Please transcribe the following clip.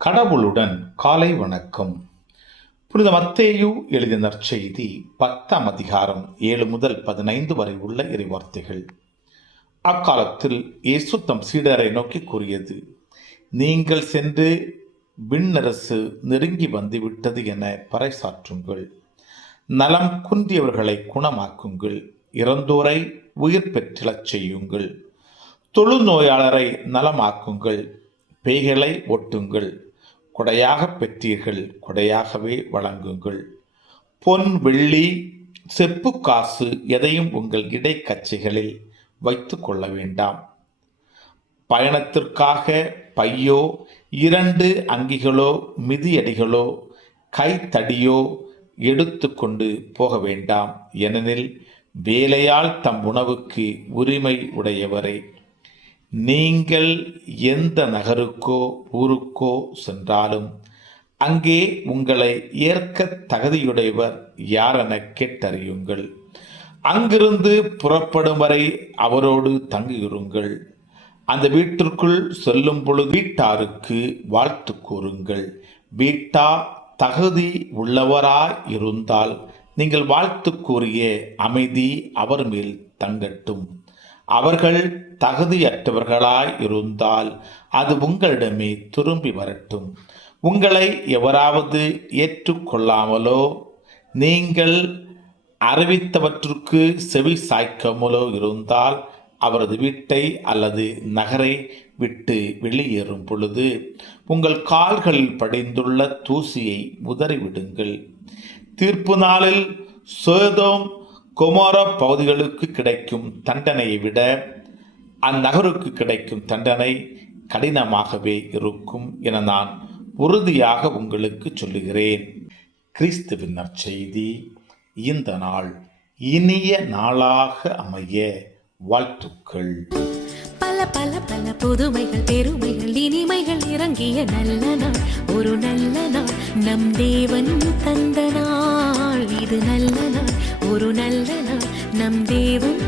கடவுளுடன் காலை வணக்கம். புனித மத்தேயு எழுதிய நற்செய்தி 10ஆம் அதிகாரம் 7 முதல் 15 வரை உள்ள இறைவார்த்தைகள். அக்காலத்தில் இயேசு தம் சீடரை நோக்கி கூறியது: நீங்கள் சென்று விண்ணரசு நெருங்கி வந்துவிட்டது என பறைசாற்றுங்கள். நலம் குன்றியவர்களை குணமாக்குங்கள். இறந்தோரை உயிர் பெற்றெழச் செய்யுங்கள். தொழுநோயாளரை நலமாக்குங்கள். பேய்களை ஒட்டுங்கள். கொடையாகப் பெற்றீர்கள், கொடையாகவே வழங்குங்கள். பொன், வெள்ளி, செப்பு காசு எதையும் உங்கள் இடைக்கச்சைகளில் வைத்துக் கொள்ள வேண்டாம். பயணத்திற்காக பையோ, 2 அங்கிகளோ, மிதியடிகளோ, கைத்தடியோ எடுத்து கொண்டு போக வேண்டாம். ஏனெனில் வேலையால் தம் உணவுக்கு உரிமை உடையவரே. நீங்கள் எந்த நகருக்கோ ஊருக்கோ சென்றாலும் அங்கே உங்களை ஏற்க தகுதியுடையவர் யாரென கேட்டறியுங்கள். அங்கிருந்து புறப்படும் வரை அவரோடு தங்கியிருங்கள். அந்த வீட்டிற்குள் செல்லும் பொழுது வீட்டாருக்கு வாழ்த்து கூறுங்கள். வீட்டார் தகுதி உள்ளவராய் இருந்தால் நீங்கள் வாழ்த்து கூறிய அமைதி அவர் மேல் தங்கட்டும். அவர்கள் தகுதியற்றவர்களாய் இருந்தால் அது உங்களிடமே திரும்பி வரட்டும். உங்களை எவராவது ஏற்றுக்கொள்ளாமலோ நீங்கள் அறிவித்தவற்றுக்கு செவி சாய்க்காமலோ இருந்தால் அவரது வீட்டை அல்லது நகரை விட்டு வெளியேறும் பொழுது உங்கள் கால்களில் படிந்துள்ள தூசியை உதறிவிடுங்கள். தீர்ப்பு நாளில் சோதோம் கொமோரா பகுதிகளுக்கு கிடைக்கும் தண்டனையை விட அந்நகருக்கு கிடைக்கும் தண்டனை கடினமாகவே இருக்கும் என நான் உறுதியாக உங்களுக்கு சொல்லுகிறேன். கிறிஸ்துவின் நற்செய்தி. இந்த நாள் இனிய நாளாக அமைய வாழ்த்துக்கள். பல பல பல புதுமைகள், பெருமைகள், இனிமைகள் இறங்கிய நல்ல நாள், ஒரு நல்ல நாள், நம் தேவன் தந்த நாள். இது நல்ல நாள், ஒரு நல்ல நாள், நம் தேவன்